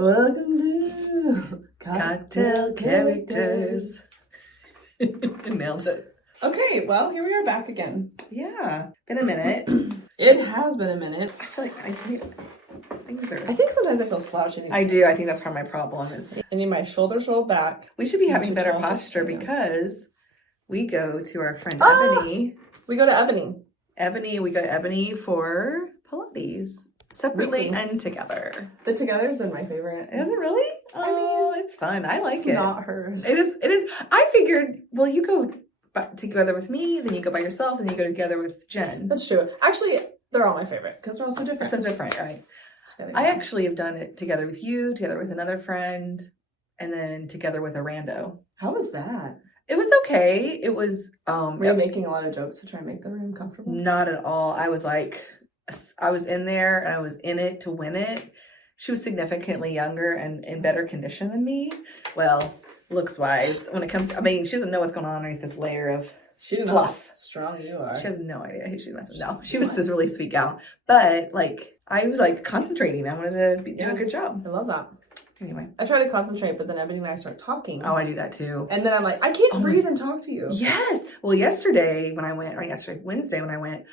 Welcome to Cocktail Characters. Nailed it. Okay, well, here we are back again. Yeah, been a minute. It has been a minute. I feel like things are... I think sometimes I feel slouchy. I do. I think that's part of my problem is... I need my shoulders rolled back. We should be having better posture because we go to our friend Ebony. We go to Ebony. We go to Ebony for Pilates. Separately and together. The together has been my favorite. Is it really? Oh, it's fun. I like it. It's not hers. It is. I figured, well, you go together with me, then you go by yourself, and then you go together with Jen. That's true. Actually, they're all my favorite because we're all so different. So different, right? I actually have done it together with you, together with another friend, and then together with a rando. How was that? It was okay. It was... Were you making a lot of jokes to try and make the room comfortable? Not at all. I was in there and I was in it to win it. She was significantly younger and in better condition than me. Well, looks-wise. When it comes to... I mean, she doesn't know what's going on underneath this layer of She didn't fluff. know how strong you are. She has no idea who she's messing with. No, she was this really sweet gal. But, I was, concentrating. I wanted to do a good job. I love that. Anyway. I try to concentrate, but then Ebony and I start talking. Oh, I do that too. And then I'm like, I can't breathe and talk to you. Yes. Well, Wednesday when I went,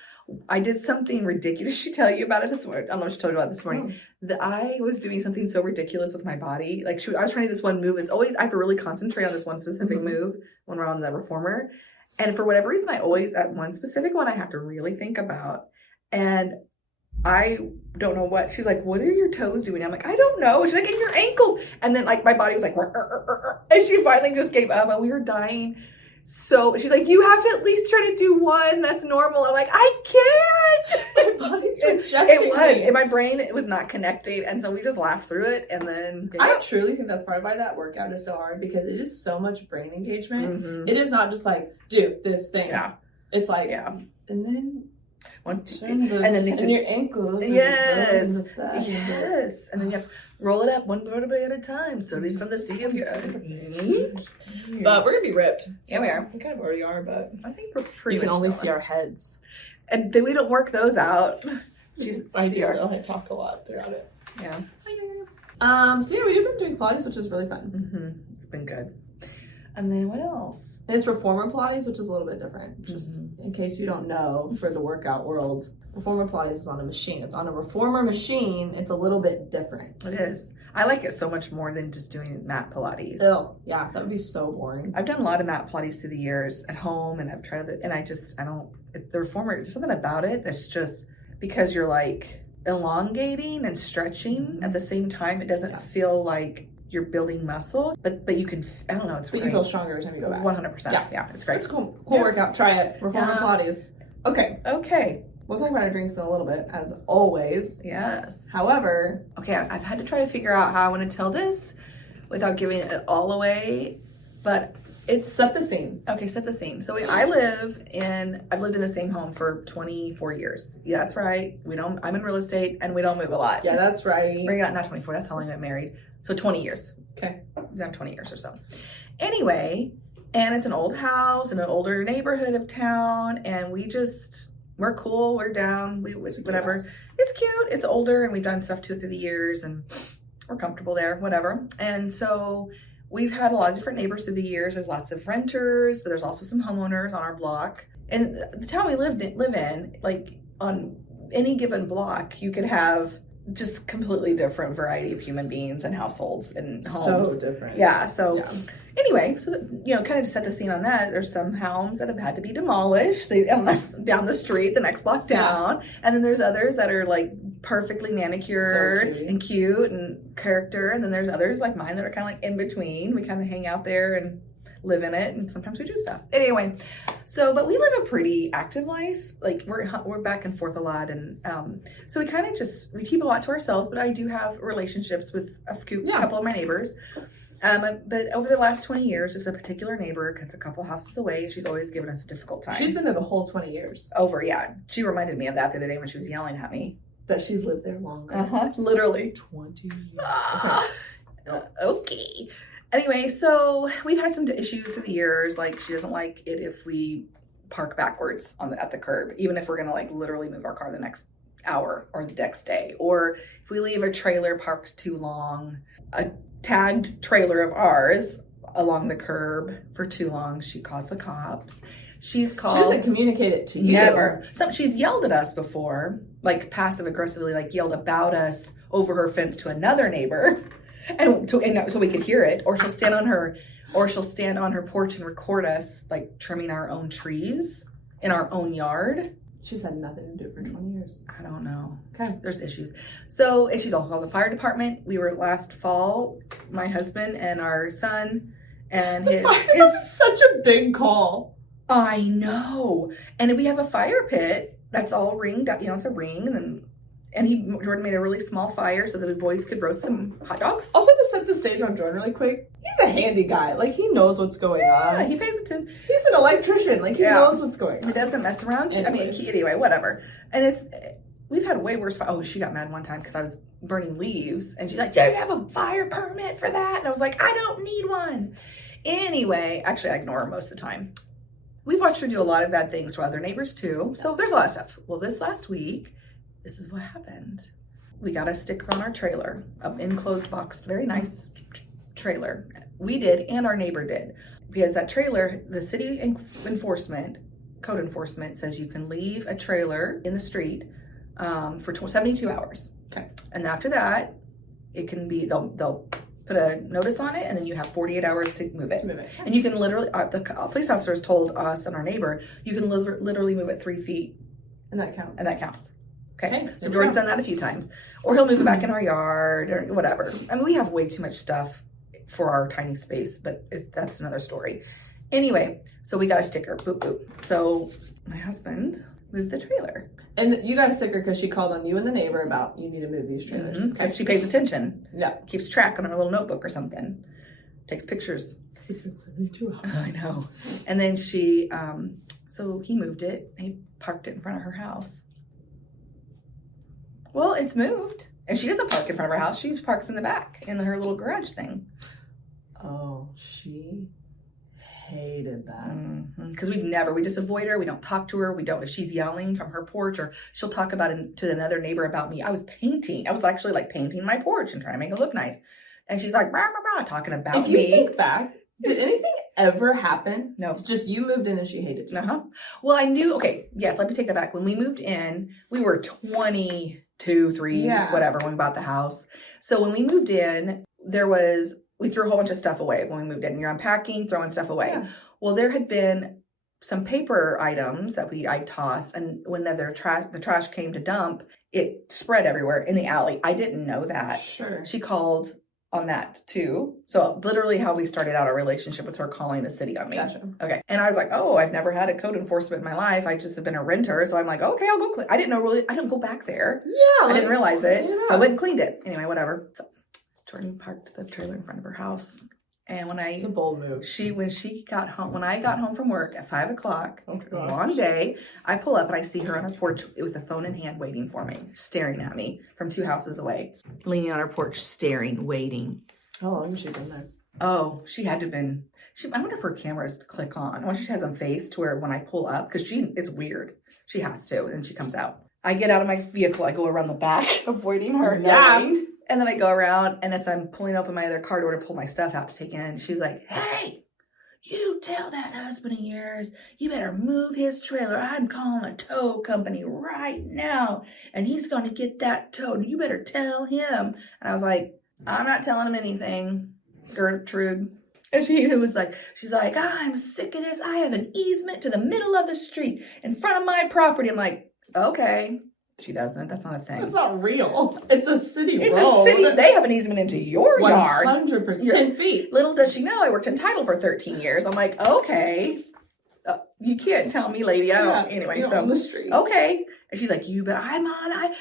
I did something ridiculous. Did she tell you about it this morning? I don't know if she told you about it this morning. That I was doing something so ridiculous with my body. I was trying to do this one move. It's always, I have to really concentrate on this one specific move when we're on the reformer. And for whatever reason, I always, at one specific one, I have to really think about. And I don't know what. She's like, what are your toes doing? I'm like, I don't know. She's like, and your ankles. And then my body was like, and she finally just gave up and we were dying. So she's like, you have to at least try to do one. That's normal. I'm like, I can't. My body's rejecting me. In my brain, it was not connecting. And so we just laughed through it. And then I truly think that's part of why that workout is so hard because it is so much brain engagement. Mm-hmm. It is not just like, do this thing. Yeah. It's like, yeah. And then and then you have and your ankle. Yes. Yes. And then you have to roll it up one vertebrae at a time. Starting from the seat of your But we're gonna be ripped. So yeah, we are. We kind of already are, but I think we're pretty you can much only going. see our heads. And then we don't work those out. I do. I talk a lot throughout it. Yeah. So yeah, we've been doing Pilates, which is really fun. Mm-hmm. It's been good. And then what else? And it's reformer Pilates, which is a little bit different. Just in case you don't know, for the workout world, reformer Pilates is on a machine. It's on a reformer machine. It's a little bit different. It is. I like it so much more than just doing mat Pilates. Oh, yeah, that would be so boring. I've done a lot of mat Pilates through the years at home, and I've tried it, and the reformer, there's something about it that's just, because you're elongating and stretching at the same time, it doesn't feel like you're building muscle, but you can, I don't know, it's But you feel stronger every time you go back. 100%. Yeah, it's great. It's cool. Cool workout. Try it. Reformer Pilates. Okay. We'll talk about our drinks in a little bit, as always. Yes. However. Okay, I've had to try to figure out how I want to tell this without giving it all away, but it's... Set the scene. Okay, set the scene. So I've lived in the same home for 24 years. Yeah, that's right. I'm in real estate and we don't move a lot. Yeah, that's right. Bring it out, not 24, that's how long I got married. So 20 years. Okay. Done 20 years or so. Anyway, and it's an old house in an older neighborhood of town, and we're cool, we're down, whatever. It's cute, it's older, and we've done stuff to it through the years, and we're comfortable there, whatever. And so we've had a lot of different neighbors through the years. There's lots of renters, but there's also some homeowners on our block. And the town we live in, on any given block, you could have just completely different variety of human beings and households and homes. So different. Yeah. So anyway, kind of to set the scene on that, there's some homes that have had to be demolished. Unless down the street, the next block down. Yeah. And then there's others that are perfectly manicured and cute and character. And then there's others like mine that are kind of in between. We kind of hang out there and live in it, and sometimes we do stuff. Anyway, but we live a pretty active life. We're back and forth a lot, and so we kind of we keep a lot to ourselves. But I do have relationships with a couple of my neighbors. But over the last 20 years, there's a particular neighbor that's a couple houses away, and she's always given us a difficult time. She's been there the whole 20 years. Yeah. She reminded me of that the other day when she was yelling at me. That she's lived there longer. Literally 20 years. Okay. Anyway, so we've had some issues through the years. She doesn't like it if we park backwards at the curb, even if we're gonna literally move our car the next hour or the next day. Or if we leave a trailer parked too long, a tagged trailer of ours along the curb for too long, she calls the cops. She doesn't communicate it to you. Never. She's yelled at us before, like passive aggressively, like yelled about us over her fence to another neighbor, and so we could hear it. Or she'll stand on her porch and record us like trimming our own trees in our own yard. She's had nothing to do for 20 years. I don't know. Okay. There's issues. So, and she's also called the fire department. We were last fall, my husband and our son and his such a big call. I know. And we have a fire pit that's all ringed up, it's a ring, and Jordan made a really small fire so that the boys could roast some hot dogs. Also, to set the stage on Jordan really quick, he's a handy guy. Like, he knows what's going on. He pays attention. He's an electrician. Like, he knows what's going on. He doesn't mess around. Anyway, whatever. And we've had way worse. Oh, she got mad one time because I was burning leaves, and she's like, "Yeah, you have a fire permit for that?" And I was like, "I don't need one." Anyway, actually, I ignore her most of the time. We've watched her do a lot of bad things to other neighbors too. So there's a lot of stuff. Well, this last week, this is what happened. We got a sticker on our trailer, an enclosed box, very nice trailer. We did, and our neighbor did. Because that trailer, the city code enforcement says you can leave a trailer in the street for 72 hours. Okay. And after that, it can be, they'll put a notice on it, and then you have 48 hours to move it. And you can literally, the police officers told us and our neighbor, you can literally move it 3 feet. And that counts. Okay. So Jordan's done that a few times. Or he'll move it back in our yard or whatever. I mean, we have way too much stuff for our tiny space, but that's another story. Anyway, so we got a sticker. Boop, boop. So my husband moved the trailer. And you got a sticker because she called on you and the neighbor about you need to move these trailers. Because she pays attention. Yeah. Keeps track on her little notebook or something. Takes pictures. It's been 72 hours. I know. And then so he moved it. He parked it in front of her house. Well, it's moved. And she doesn't park in front of her house. She parks in the back in her little garage thing. Oh, she hated that. Because we just avoid her. We don't talk to her. If she's yelling from her porch, or she'll talk about it to another neighbor about me. I was actually like painting my porch and trying to make it look nice. And she's like, rah, rah, rah, talking about me. If you think back, did anything ever happen? No. It's just you moved in and she hated you. Uh-huh. Well, I knew, yes, let me take that back. When we moved in, we were 22, 3, whatever, when we bought the house. So when we moved in, we threw a whole bunch of stuff away when we moved in. You're unpacking, throwing stuff away. Yeah. Well, there had been some paper items that I tossed, and when the trash came to dump, it spread everywhere in the alley. I didn't know that. Sure. She called on that too. So literally how we started out our relationship was her calling the city on me. Gotcha. Okay. And I was like, oh, I've never had a code enforcement in my life. I just have been a renter. So I'm like, okay, I'll go clean. I didn't go back there. Yeah. I didn't realize it. Yeah. So I went and cleaned it. Anyway, whatever. So Jordan parked the trailer in front of her house. And it's a bold move. When I got home from work at 5:00, a long day, I pull up and I see her on her porch with a phone in hand waiting for me, staring at me from 2 houses away, leaning on her porch, staring, waiting. How long has she been there? Oh, she had to have been, I wonder if her cameras click on. I wonder if she has them faced to where when I pull up, because it's weird. She has to, and she comes out. I get out of my vehicle, I go around the back, avoiding her. Yeah. And then I go around, and as I'm pulling open my other car door to pull my stuff out to take in, she's like, hey, you tell that husband of yours, you better move his trailer. I'm calling a tow company right now, and he's going to get that towed. You better tell him. And I was like, I'm not telling him anything, Gertrude. And she's like, I'm sick of this. I have an easement to the middle of the street in front of my property. I'm like, okay. She doesn't. That's not a thing. That's not real. It's a city road. It's a city. They have an easement into your yard. 100%. 10 feet. Little does she know I worked in title for 13 years. I'm like, okay. You can't tell me, lady. I don't. Anyway, you're on the street. Okay. And she's like, you bet. I'm on.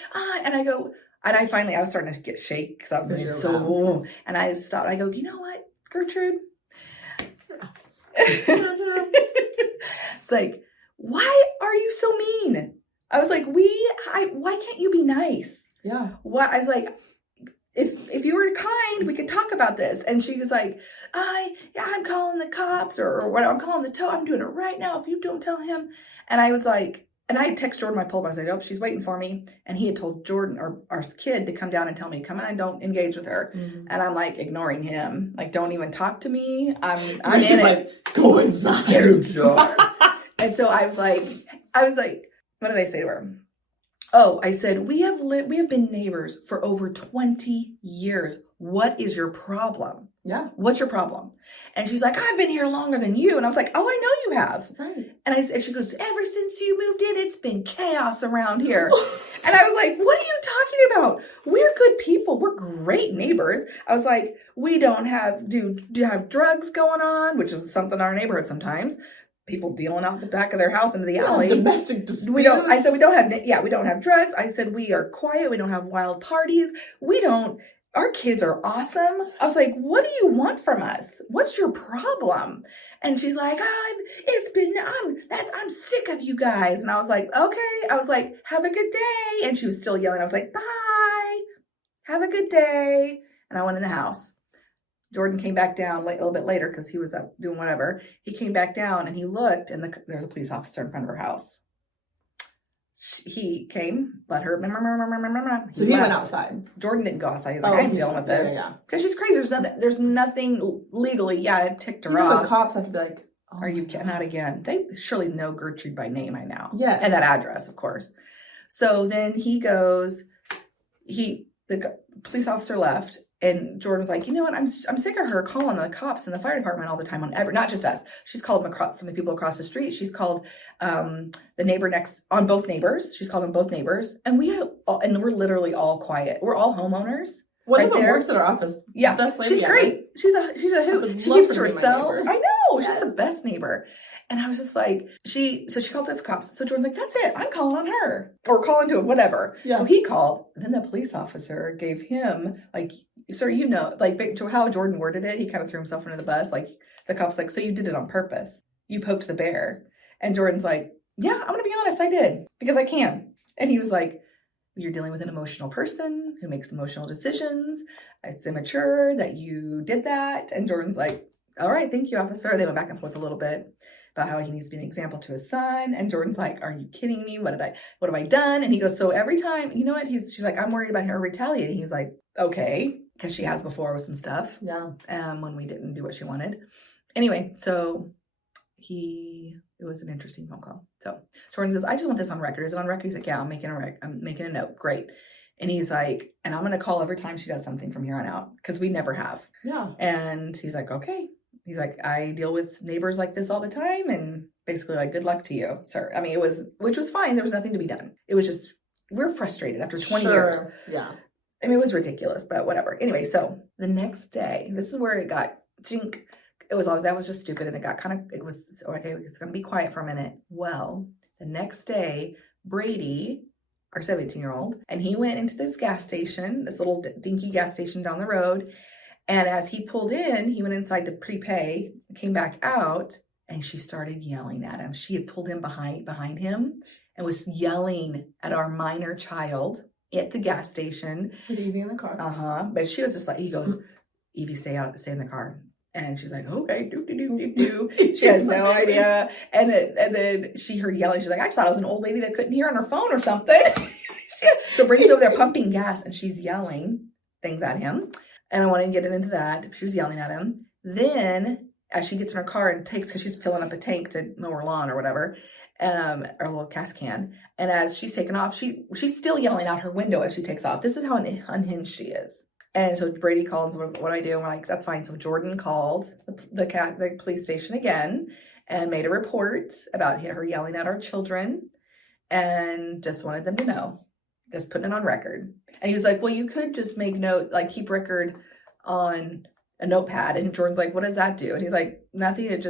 And I go, and I was starting to get shake because I'm really so. And I stopped. I go, you know what, Gertrude? It's like, why are you so mean? I was like, why can't you be nice? Yeah. What? I was like, if you were kind, we could talk about this. And she was like, I'm calling the cops or what? I'm calling the tow. I'm doing it right now if you don't tell him. And I was like, And I had texted Jordan, I pulled him, I said, oh, she's waiting for me. And he had told Jordan, or our kid, to come down and tell me, come on, don't engage with her. Mm-hmm. And I'm like ignoring him. Like, don't even talk to me. I'm He's in like, it. go inside. Get inside. And so I was like, what did I say to her? Oh, I said, we have been neighbors for over 20 years. What is your problem? Yeah. What's your problem? And she's like, I've been here longer than you. And I was like, oh, I know you have. Right. And she goes, ever since you moved in, it's been chaos around here. And I was like, what are you talking about? We're good people. We're great neighbors. I was like, we don't have, do you have drugs going on? Which is something in our neighborhood sometimes. People dealing out the back of their house into the alley. Domestic disputes. I said, we don't have drugs. I said, we are quiet. We don't have wild parties. Our kids are awesome. I was like, what do you want from us? What's your problem? And she's like, I'm sick of you guys. And I was like, okay. I was like, have a good day. And she was still yelling. I was like, bye. Have a good day. And I went in the house. Jordan came back down a little bit later because he was up doing whatever. He came back down and he looked, and there's a police officer in front of her house. He came, let her. So he went outside. Jordan didn't go outside. He's like, I'm dealing with this. Because she's crazy. There's nothing legally. Yeah, it ticked her off. The cops have to be like, oh, are you not again? They surely know Gertrude by name, I know. Yes. And that address, of course. So then he goes, the police officer left. And Jordan was like, you know what? I'm sick of her calling the cops and the fire department all the time not just us. She's called them from the people across the street. She's called the neighbor on both neighbors. She's called them both neighbors. And we're literally all quiet. We're all homeowners. One of them works at our office. Yeah, best lady she's great. Ever. She's a hoot. She keeps to herself. I know. Yes. She's the best neighbor. And I was just like, she called the cops. So Jordan's like, that's it. I'm calling on her. Or calling to whatever. Yeah. So he called. Then the police officer gave him, like, sir, like how Jordan worded it, he kind of threw himself under the bus. Like, the cop's like, so you did it on purpose. You poked the bear. And Jordan's like, yeah, I'm going to be honest, I did. Because I can. And he was like, you're dealing with an emotional person who makes emotional decisions. It's immature that you did that. And Jordan's like, all right, thank you, officer. They went back and forth a little bit about how he needs to be an example to his son. And Jordan's like, are you kidding me? What have I done? And he goes, so every time, you know what? She's like, I'm worried about her retaliating. He's like, okay. Because she has before with some stuff. Yeah. When we didn't do what she wanted. Anyway, so it was an interesting phone call. So Jordan goes, I just want this on record. Is it on record? He's like, yeah, I'm making a note. Great. And he's like, and I'm going to call every time she does something from here on out. Because we never have. Yeah. And he's like, okay. He's like, I deal with neighbors like this all the time. And basically like, good luck to you, sir. I mean, which was fine. There was nothing to be done. It was just, we're frustrated after 20 years. Yeah. I mean, it was ridiculous, but whatever. Anyway, so the next day, this is where it got jink. That was just stupid. And it was okay. It's going to be quiet for a minute. Well, the next day, Brady, our 17-year-old, and he went into this gas station, this little dinky gas station down the road. And as he pulled in, he went inside to prepay, came back out, and she started yelling at him. She had pulled him behind him and was yelling at our minor child at the gas station. With Evie in the car. But she was just like, he goes, Evie, stay in the car. And she's like, okay, do. She has no idea. And then she heard yelling. She's like, I just thought I was an old lady that couldn't hear on her phone or something. So Brady's over there pumping gas, and she's yelling things at him. And I want to get into that. She was yelling at him. Then, as she gets in her car and because she's filling up a tank to mow her lawn or whatever, or a little gas can. And as she's taking off, she's still yelling out her window as she takes off. This is how unhinged she is. And so Brady calls, what I do? And we're like, that's fine. So Jordan called the police station again and made a report about her yelling at our children and just wanted them to know, just putting it on record. And he was like, well, you could just make note, like keep record on a notepad. And Jordan's like, what does that do? And he's like, nothing.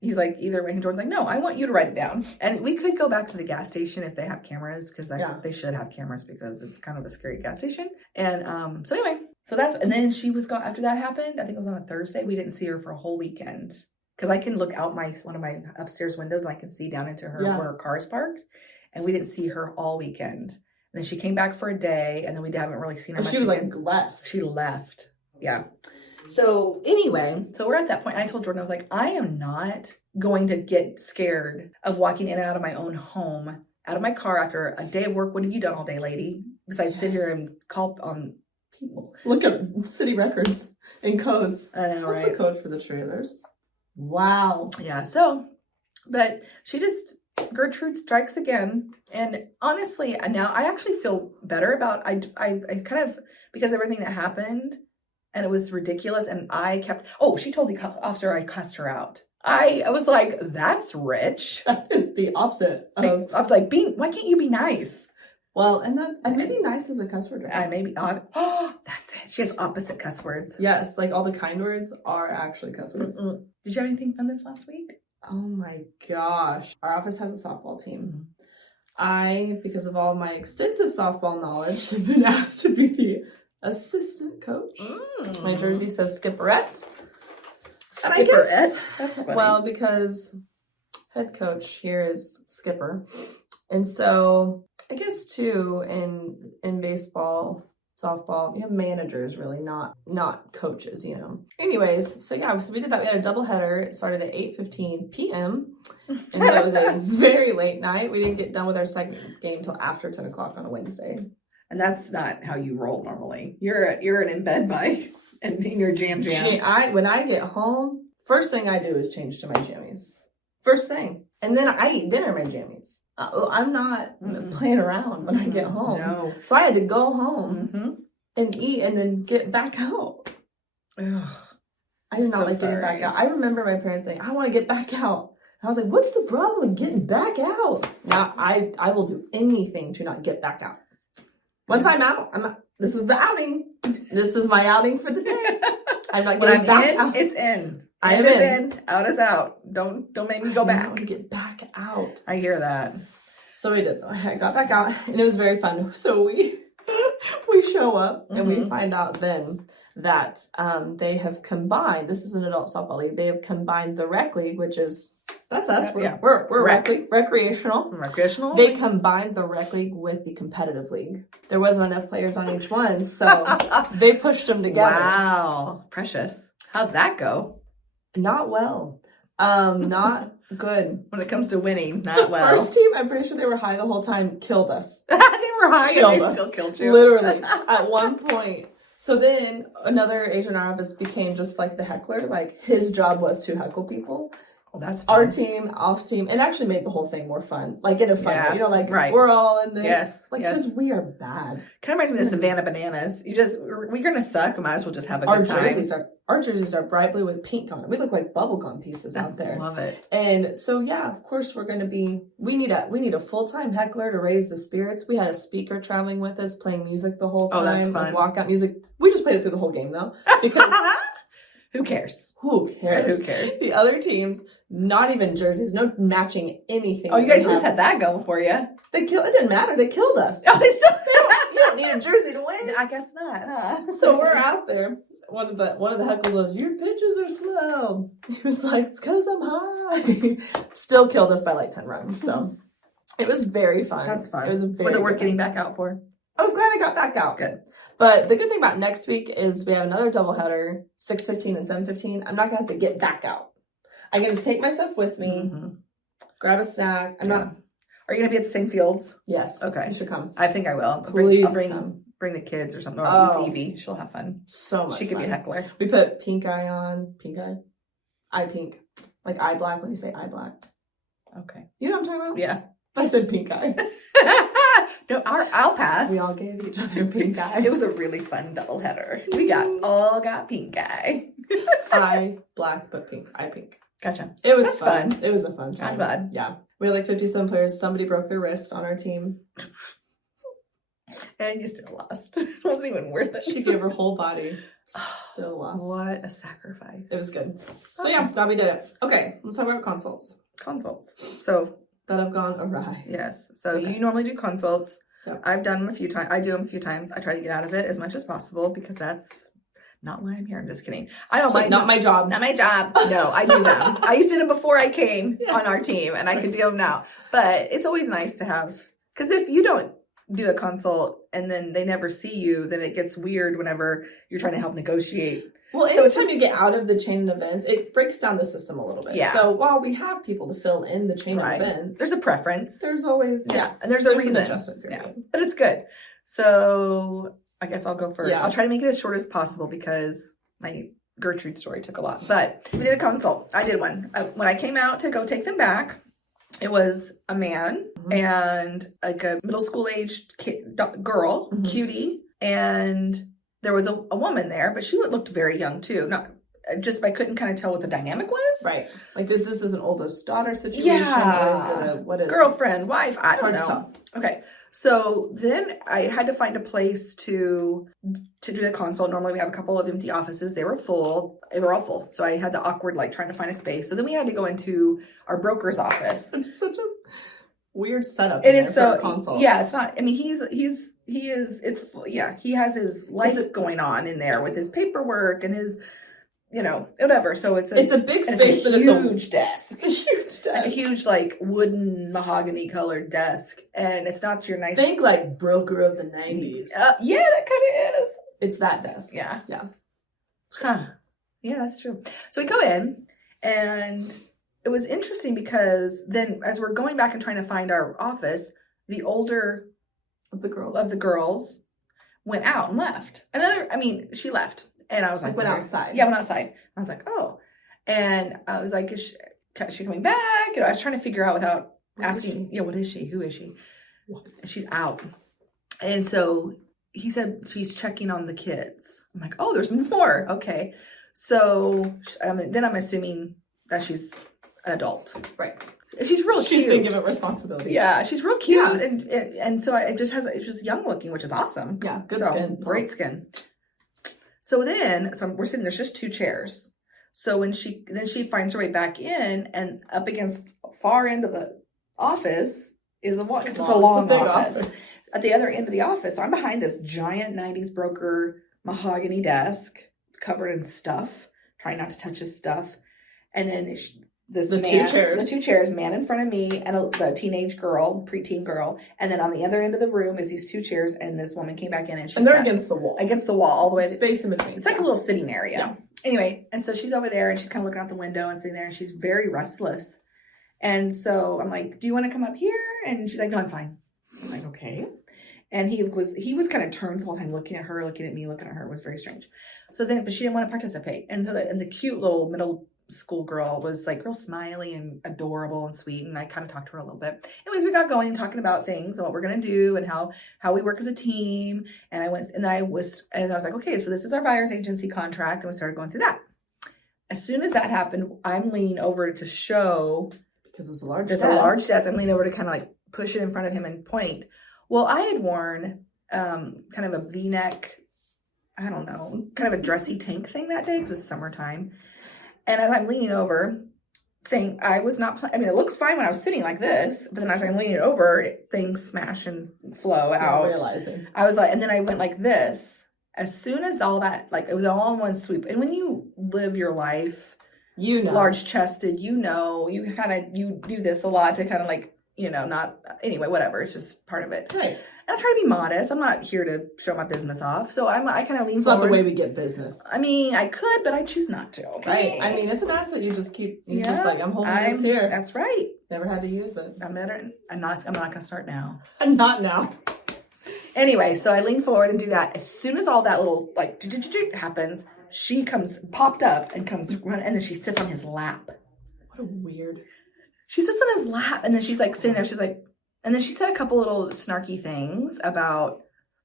He's like, either way. And Jordan's like, no, I want you to write it down. And we could go back to the gas station if they have cameras, because they should have cameras because it's kind of a scary gas station. And so anyway, and then she was gone after that happened. I think it was on a Thursday. We didn't see her for a whole weekend because I can look out one of my upstairs windows and I can see down into her where her car is parked. And we didn't see her all weekend. And then she came back for a day, and then we haven't really seen her. And much she was again. left. She left. Yeah. So anyway, we're at that point. And I told Jordan, I was like, I am not going to get scared of walking in and out of my own home out of my car after a day of work. What have you done all day, lady? Besides sit here and call on people. Look at city records and codes. I know, What's right? the code for the trailers? Wow. Yeah, so, but Gertrude strikes again. And honestly, now I actually feel better about, I kind of, because everything that happened, and it was ridiculous, and she told the officer I cussed her out. I was like, that's rich. That is the opposite of... I was like, why can't you be nice? Well, and maybe nice is a cuss word. Right? That's it. She has opposite cuss words. Yes, like all the kind words are actually cuss words. Mm-mm. Did you have anything fun this last week? Oh my gosh. Our office has a softball team. I, because of all my extensive softball knowledge, have been asked to be the assistant coach. My jersey says Skipperette. Skipperette? That's funny. Well, because head coach here is Skipper. And so I guess too in baseball, softball, you have managers really, not coaches, you know. Anyways, so we did that. We had a doubleheader. It started at 8:15 p.m. And so it was a very late night. We didn't get done with our second game until after 10 o'clock on a Wednesday. And that's not how you roll normally. You're an in bed and in your jams. When I get home, first thing I do is change to my jammies. First thing. And then I eat dinner in my jammies. I'm not playing around when I get home. No. So I had to go home and eat and then get back out. Ugh. I did not like getting back out. I remember my parents saying, I want to get back out. And I was like, what's the problem with getting back out? Now, I will do anything to not get back out. Once I'm out, this is the outing. This is my outing for the day. I'm not getting back out. It's in. I am in. Out is out. Don't make me go back. I want to get back out. I hear that. So we did. I got back out, and it was very fun. So we show up, and we find out then that they have combined. This is an adult softball league. They have combined the rec league, which is that's us. We're recreational. Recreational. They combined the rec league with the competitive league. There wasn't enough players on each one, so they pushed them together. Wow, precious. How'd that go? Not well. Not good. When it comes to winning, not well. First team, I'm pretty sure they were high the whole time, killed us. They were high and they still killed you. Literally, at one point. So then another agent in our office became just like the heckler. Like his job was to heckle people. Well, that's fun. Our team, off team, and actually made the whole thing more fun. Like in a fun way, you know, like we're all in this. Yes. Because we are bad. Kind of reminds me of the Savannah Bananas. We're gonna suck. We might as well just have a good time. Our jerseys are bright blue with pink on it. We look like bubblegum pieces out there. Love it. And so of course we're gonna be. We need a full-time heckler to raise the spirits. We had a speaker traveling with us, playing music the whole time. Oh, that's fun. Like walkout music. We just played it through the whole game though, because. Who cares? Who cares? The other teams, not even jerseys, no matching anything. Oh, you guys just had that going for you. It didn't matter. They killed us. Oh, they still. You don't need a jersey to win. I guess not. Huh? So we're out there. One of the heckles was, "Your pitches are slow." He was like, "It's because I'm high." Still killed us by like 10 runs. So it was very fun. That's fun. Was it worth getting back out for? I was glad I got back out. Good. But the good thing about next week is we have another doubleheader, 6:15 and 7:15. I'm not going to have to get back out. I can just take my stuff with me, grab a snack. Are you going to be at the same fields? Yes. Okay. You should come. I think I will. Please I'll bring the kids or something. Or Evie. She'll have fun. So much She could be a heckler. We put pink eye on. Pink eye? Eye pink. Like eye black when you say eye black. Okay. You know what I'm talking about? Yeah. I said pink eye. No, I'll pass. We all gave each other pink eye. It was a really fun doubleheader. We all got pink eye. Eye black, but pink. Eye pink. Gotcha. It was fun. It was a fun time. I'm glad. Yeah. We had like 57 players. Somebody broke their wrist on our team. And you still lost. It wasn't even worth it. She gave her whole body. Still lost. What a sacrifice. It was good. So yeah, glad we did it. Okay, let's talk about consults. So that have gone awry. Yes. So you normally do consults. Yep. I've done them a few times. I do them a few times. I try to get out of it as much as possible because that's not why I'm here. I'm just kidding. I don't mind. Not my job. Not my job. No, I do them. I used to do them before I came on our team, and I can do them now. But it's always nice to have, because if you don't do a consult and then they never see you, then it gets weird whenever you're trying to help negotiate. Well, So it's anytime just- you get out of the chain of events, it breaks down the system a little bit. Yeah. So while we have people to fill in the chain Right. of events, There's a preference. there's always And there's a reason. an adjustment period. Yeah. But it's good. So I guess I'll go first. Yeah. I'll try to make it as short as possible because my Gertrude story took a lot. But we did a consult. I did one. When I came out to go take them back, it was a man and like a middle school aged girl, cutie, and there was a woman there, but she looked very young too. Not just I couldn't kind of tell what the dynamic was. Right. Like this is an oldest daughter situation, Yeah. or is it what is girlfriend, wife? I don't Hard to know. tell. Okay. So then I had to find a place to do the consult. Normally we have a couple of empty offices. They were full. They were all full. So I had the awkward like trying to find a space. So then we had to go into our broker's office. It's such a weird setup. It is for a so consult. yeah. It's not. I mean, he has his life going on in there with his paperwork and his, whatever. So it's a big space, but it's a huge desk. It's a huge desk. Like a huge, like, wooden mahogany colored desk. And it's not your nice... Think like broker of the 90s. Yeah, that kind of is. It's that desk. Yeah. Yeah. Huh. Yeah, that's true. So we go in, and it was interesting because then as we're going back and trying to find our office, the older Of the girls went out and left. She left. And I was like, went outside. Yeah, went outside. I was like, oh. And I was like, is she coming back? I was trying to figure out without asking, what is she? Who is she? What? She's out. And so he said she's checking on the kids. I'm like, oh, there's more. Okay. So then I'm assuming that she's an adult. Right. She's real cute. She's been given responsibility. Yeah, she's real cute. Yeah. And so it's just young looking, which is awesome. Yeah, good skin. Great skin. So we're sitting, there's just two chairs. So when she finds her way back in, and up against far end of the office is a wall. It's a long office. At the other end of the office, I'm behind this giant 90s broker mahogany desk covered in stuff, trying not to touch his stuff. And then the two chairs, man in front of me and the teenage girl, preteen girl. And then on the other end of the room is these two chairs, and this woman came back in and they're against the wall. Against the wall, all the way. Space in between. It's like a little sitting area. Yeah. Anyway, and so she's over there and she's kind of looking out the window and sitting there, and she's very restless. And so I'm like, do you want to come up here? And she's like, no, I'm fine. I'm like, okay. And he was kind of turned the whole time, looking at her, looking at me, looking at her. It was very strange. So then, but she didn't want to participate. And so the cute little middle school girl was like real smiley and adorable and sweet. And I kind of talked to her a little bit. Anyways, we got going, talking about things and what we're going to do and how we work as a team. And I was like, okay, so this is our buyer's agency contract. And we started going through that. As soon as that happened, I'm leaning over to show, because it's a large desk. I'm leaning over to kind of like push it in front of him and point. Well, I had worn kind of a V-neck, I don't know, kind of a dressy tank thing that day because it was summertime. And as I'm leaning over, I was not, it looks fine when I was sitting like this, but then as I'm leaning over, things smash and flow out. Realizing. I was like, and then I went like this. As soon as all that, like, it was all in one swoop. And when you live your life, large chested, you do this a lot to kind of like, not, anyway, whatever. It's just part of it. Right. And I try to be modest. I'm not here to show my business off. So I kind of lean It's forward. not the way we get business. I could, but I choose not to. Okay? Right. It's an asset you just keep, just like, I'm holding this here. That's right. Never had to use it. I'm not going to start now. Not now. Anyway, so I lean forward and do that. As soon as all that little, like, happens, she popped up and comes running, and then she sits on his lap. What a weird. She sits on his lap, and then she's like sitting there. She's like, and then she said a couple little snarky things about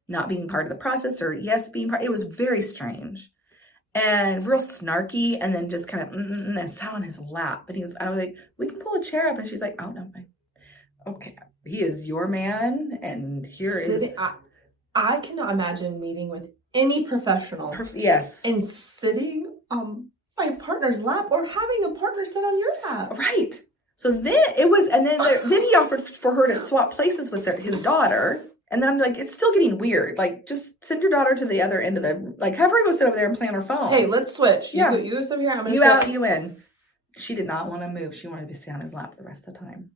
not being part of the process or yes, being part. It was very strange and real snarky. And then just kind of and sat on his lap. But I was like, we can pull a chair up. And she's like, oh no, okay, he is your man, and here is. I cannot imagine meeting with any professional. Yes, and sitting on my partner's lap or having a partner sit on your lap. Right. So then it was, and then he offered for her to swap places with his daughter. And then I'm like, it's still getting weird. Like, just send your daughter to the other end of have her go sit over there and play on her phone. Hey, let's switch. Yeah. You sit here. I'm going to sit. You out, you in. She did not want to move. She wanted to sit on his lap the rest of the time.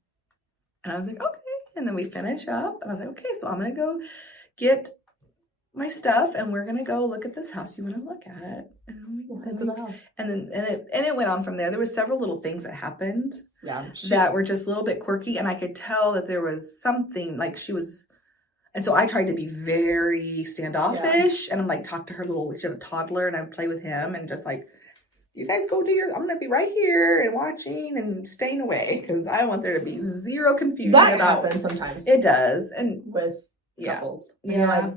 And I was like, okay. And then we finish up. And I was like, okay, so I'm going to go get my stuff and we're gonna go look at this house you want to look at. And We'll head to the house. And then it went on from there. There was several little things that happened Yeah. that were just a little bit quirky, and I could tell that there was something like she was. And so I tried to be very standoffish, and I'm like, talk to her she had a toddler, and I would play with him, and just like, you guys go do yours. I'm gonna be right here and watching and staying away because I don't want there to be zero confusion. That about happens sometimes. It does, and with couples. Yeah. You're like,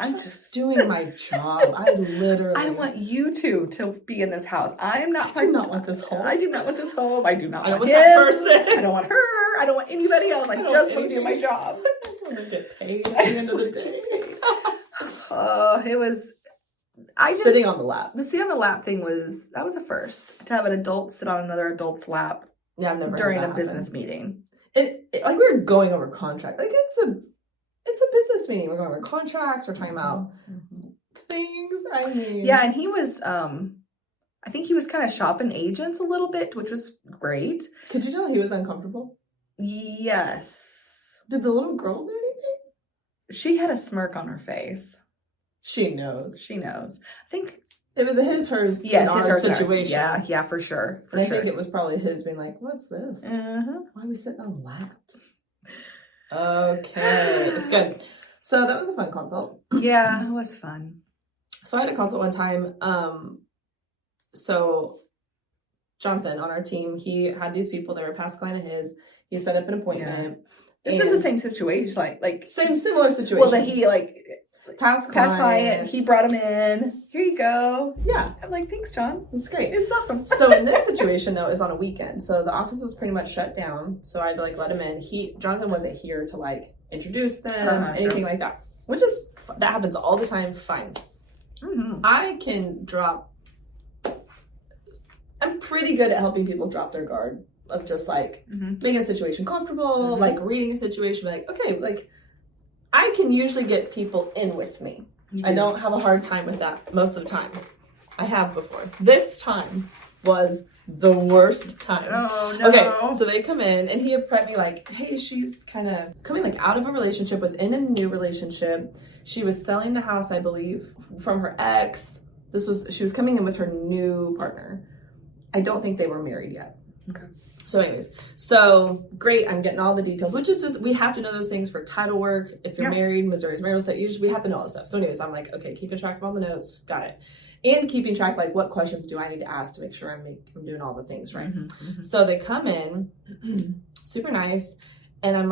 I'm just doing my job. I want you two to be in this house. I am not. I do not want this home. I do not want this home. I do not want him. that person. I don't want her. I don't want anybody else. I just want to do my job. I just want to get paid at the end of the day. It was. Sitting on the lap. The sit on the lap thing was a first, to have an adult sit on another adult's lap. Yeah, I've never during had a business meeting. It like we were going over contract. Like it's a business meeting. We're going over contracts. We're talking about things. I mean, yeah, and he was. I think he was kind of shopping agents a little bit, which was great. Could you tell he was uncomfortable? Yes. Did the little girl do anything? She had a smirk on her face. She knows. She knows. I think it was a his, hers, yes, his, hers situation. Yeah, for sure. I think it was probably his being like, "What's this? Uh-huh. Why are we sitting on laps?" Okay, it's good. So that was a fun consult. Yeah, it was fun. So I had a consult one time. So Jonathan on our team, he had these people that were a past client of his. He set up an appointment. Yeah. This is the same situation, like similar situation. Well, that he past client, he brought him in. Here you go. Yeah. I'm like, thanks, John. It's great. It's awesome. So in this situation, though, is on a weekend. So the office was pretty much shut down. So I had to let him in. Jonathan wasn't here to introduce them, anything like that. Which is, that happens all the time. Fine. Mm-hmm. I can I'm pretty good at helping people drop their guard of just making a situation comfortable, reading a situation, okay, I can usually get people in with me. I don't have a hard time with that most of the time. I have before. This time was the worst time. Oh, no. Okay, so they come in and he had prepped me hey, she's kind of coming out of a relationship, was in a new relationship. She was selling the house, I believe, from her ex. She was coming in with her new partner. I don't think they were married yet. Okay. So anyways, so great. I'm getting all the details, which is just, we have to know those things for title work. If you're married, Missouri's marital state, usually we have to know all this stuff. So anyways, I'm okay, keeping track of all the notes. Got it. And keeping track, what questions do I need to ask to make sure I'm doing all the things right. Mm-hmm. So they come in, super nice. And I'm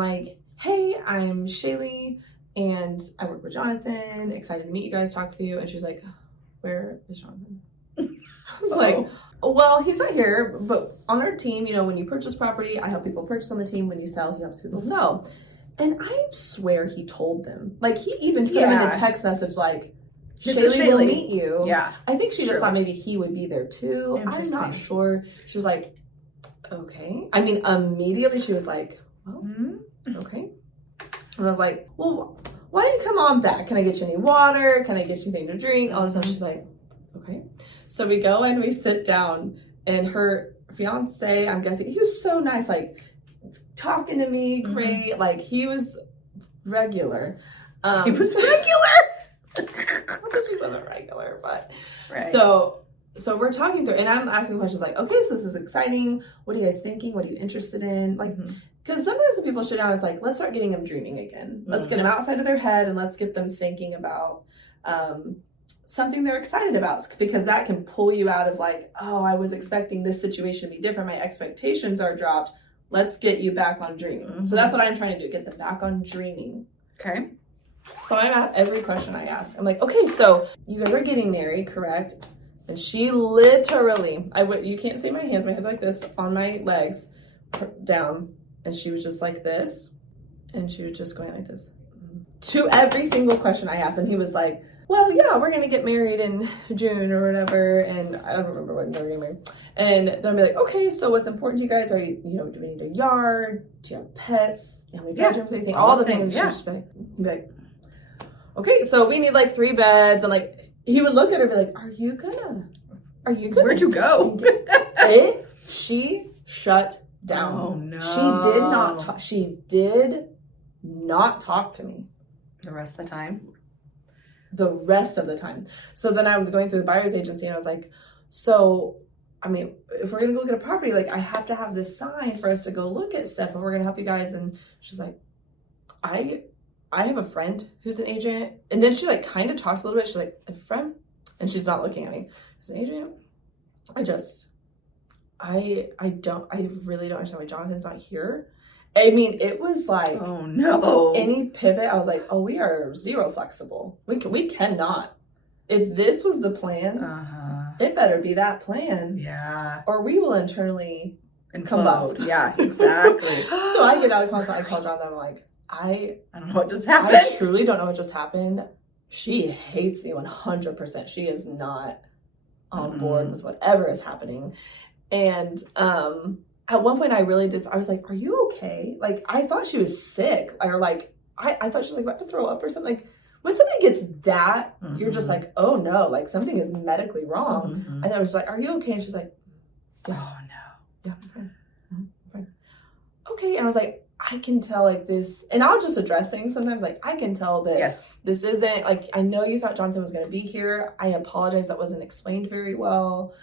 hey, I'm Shaylea and I work with Jonathan. Excited to meet you guys, talk to you. And she was like, where is Jonathan? I was well, he's not here, but on our team, when you purchase property, I help people purchase on the team. When you sell, he helps people sell. And I swear he told them. He even put him in a text message Shaylea will meet you. Yeah. I think she just thought maybe he would be there too. I'm not sure. She was okay. I mean, immediately she was well, okay. And I was well, why don't you come on back? Can I get you any water? Can I get you anything to drink? All this stuff. She's okay. So we go and we sit down, and her fiance, I'm guessing, he was so nice, talking to me, great. He was regular. He was regular? He wasn't regular, but. Right. So we're talking through, and I'm asking questions okay, so this is exciting. What are you guys thinking? What are you interested in? Because sometimes when people sit down, it's let's start getting them dreaming again. Let's get them outside of their head, and let's get them thinking about something they're excited about, because that can pull you out of oh, I was expecting this situation to be different. My expectations are dropped. Let's get you back on dreaming. So that's what I'm trying to do, get them back on dreaming. Okay. So I'm at every question I ask. I'm okay, so you guys are getting married, correct? And she literally, you can't see my hands are like this on my legs, down. And she was just like this. And she was just going like this. To every single question I asked. And he was well, yeah, we're going to get married in June or whatever. And I don't remember when they were getting married. And then I'll be okay, so what's important to you guys? Are you, do we need a yard? Do you have pets? How many bedrooms? Anything? All the things. Yeah. She'd be okay, so we need 3 beds. And he would look at her and be are you gonna? Where'd you go? She shut down. Oh, no. She did not talk to me. The rest of the time? the rest of the time. So then I was going through the buyer's agency and I was like, so, I mean, if we're going to go look at a property, like I have to have this sign for us to go look at stuff and we're going to help you guys. And she's like, I have a friend who's an agent. And then she like kind of talks a little bit. She's like, a friend? And she's not looking at me. She's an agent. I really don't understand why Jonathan's not here. I mean, it was like, oh no, any pivot. I was like, oh, we are zero flexible. We cannot. If this was the plan, it better be that plan. Yeah. Or we will internally combust. Yeah, exactly. So I get out of the console, I call Jonathan, I'm like, I don't know what just happened. I truly don't know what just happened. She hates me 100%. She is not on board with whatever is happening. And at one point I was like, are you okay? Like, I thought she was sick. Or like, I thought she was like about to throw up or something. Like, when somebody gets that, you're just like, oh no, like something is medically wrong. And I was like, are you okay? And she's like, yeah. Oh no. Yeah, I'm fine. I'm fine. Okay. And I was like, I can tell like this, and I'll just address things sometimes. Like, I can tell that this isn't like, I know you thought Jonathan was going to be here. I apologize. That wasn't explained very well,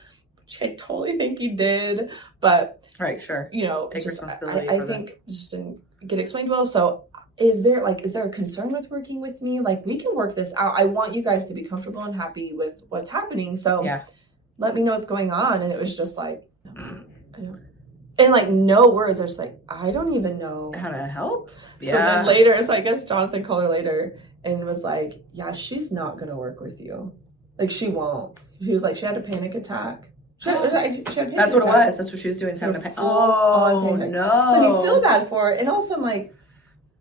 which I totally think he did. But right, sure. You know, take responsibility. I think just didn't get explained well. So is there a concern with working with me? Like, we can work this out. I want you guys to be comfortable and happy with what's happening. So let me know what's going on. And it was just like, I don't. And like no words. I was just like, I don't even know how to help. So then later, so I guess Jonathan called her later and was like, yeah, she's not gonna work with you. Like, she won't. She was like, she had a panic attack. She had a panic attack. That's what it was. That's what she was doing. Having a panic. Oh no. So you feel bad for her. And also I'm like,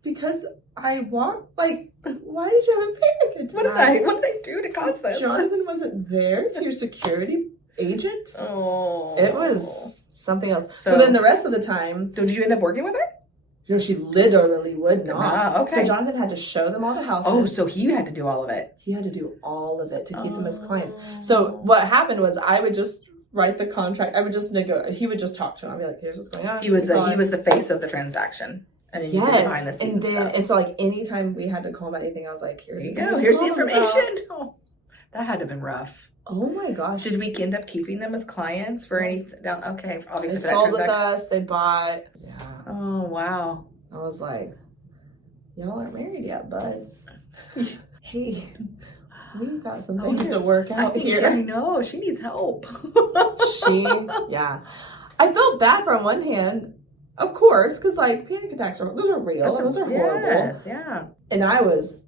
because I walked, like, why did you have a panic attack? What did I do to cause this? Jonathan wasn't there. So your security agent. Oh, it was something else. So then the rest of the time, did you end up working with her? You know, she literally would not. Okay. So Jonathan had to show them all the houses. Oh, so he had to do all of it. He had to do all of it to keep them as clients. So what happened was, I would just write the contract. I would just he would just talk to him. I'd be like, here's what's going on. He was the face of the transaction. And then you did behind the scenes. And so like anytime we had to call him about anything, I was like, here's the information. Oh, that had to have been rough. Oh my gosh. Did we end up keeping them as clients for anything? Okay, obviously. They sold with us, they bought. Yeah. Oh, wow. I was like, y'all aren't married yet, bud. Hey, we've got some things to work out here. I know, she needs help. I felt bad for on one hand, of course, because like panic attacks those are real, and those are horrible. Yes, yeah. And I was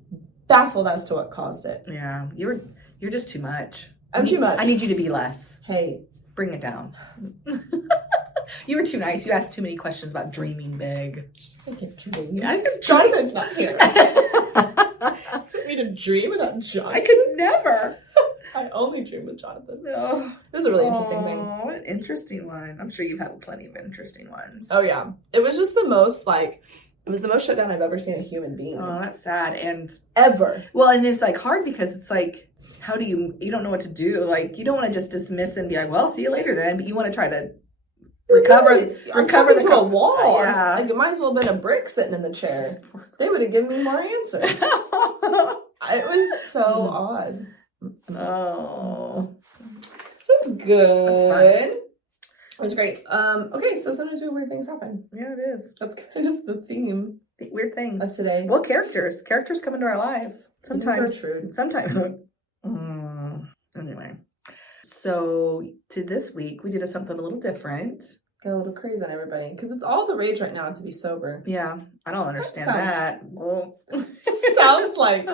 baffled as to what caused it. Yeah, you're just too much. I'm too much. I need you to be less. Hey, bring it down. You were too nice. You asked too many questions about dreaming big. Just I can dream. Jonathan's not here. Expect me to dream without Jonathan? I could never. I only dream with Jonathan. No. It was a really interesting thing. What an interesting one. I'm sure you've had plenty of interesting ones. Oh, yeah. It was just the most shutdown I've ever seen a human being. Oh, that's sad. And ever. Well, and it's like hard because it's like, how do you don't know what to do. Like, you don't want to just dismiss and be like, well, see you later then. But you want to try to recover to a wall. Yeah. Like, it might as well have been a brick sitting in the chair. They would have given me more answers. It was so odd. Oh. So it's good. That's fun. It was great. Okay, so sometimes weird things happen. Yeah, it is. That's kind of the theme. Weird things. Of today. Well, characters come into our lives. Sometimes. Gertrude. Sometimes. Anyway. So to this week, we did something a little different. Got a little crazy on everybody. Because it's all the rage right now to be sober. Yeah. I don't understand that. Well, sounds like...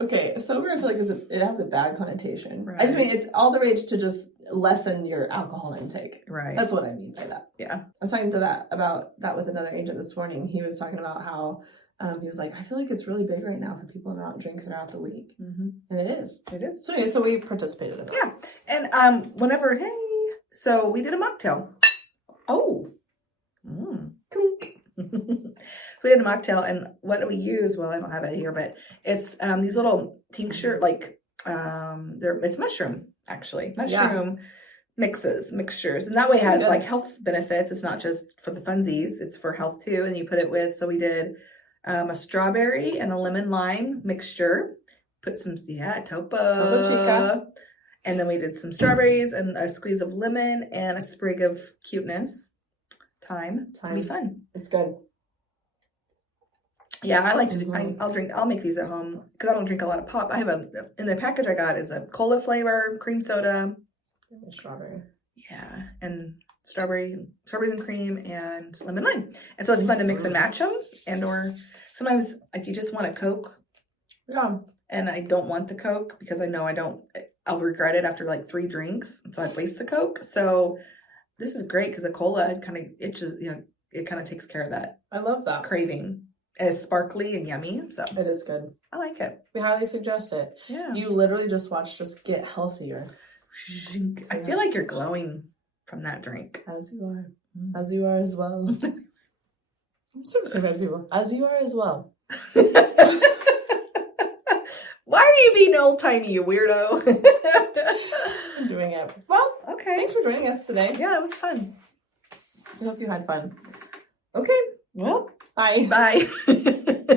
Okay, sober, I feel like it has a bad connotation. Right. I just mean it's all the rage to just lessen your alcohol intake. Right. That's what I mean by that. Yeah. I was talking about that with another agent this morning. He was talking about how he was like, I feel like it's really big right now for people that are out drinking throughout the week. Mm-hmm. And it is. It is. So anyway, so we participated in that. Yeah. And so we did a mocktail. Oh. Clink. We did a mocktail, and what do we use? Well, I don't have it here, but it's these little tincture, like it's mushroom, actually. Mushroom mixtures. And that way it has like health benefits. It's not just for the funsies, it's for health too. And you put it with, so we did a strawberry and a lemon lime mixture, put some, Topo. Topo Chica. And then we did some strawberries and a squeeze of lemon and a sprig of cuteness. Thyme. It'll be fun. It's good. Yeah, I like to do, I'll make these at home because I don't drink a lot of pop. I have in the package I got is a cola flavor, cream soda. And strawberry. Yeah, and strawberries and cream and lemon lime. And so it's fun to mix and match them, and or sometimes like you just want a Coke. Yeah. And I don't want the Coke because I know I'll regret it after like 3 drinks. So I waste the Coke. So this is great because the cola it kind of takes care of that. I love that. Craving. It's sparkly and yummy. So it is good. I like it. We highly suggest it. Yeah. You literally just watched us get healthier. I feel like you're glowing from that drink. As you are. As you are as well. I'm so excited about people. As you are as well. Why are you being old-timey, you weirdo? I'm doing it. Well, okay. Thanks for joining us today. Yeah, it was fun. We hope you had fun. Okay. Well, bye. Bye.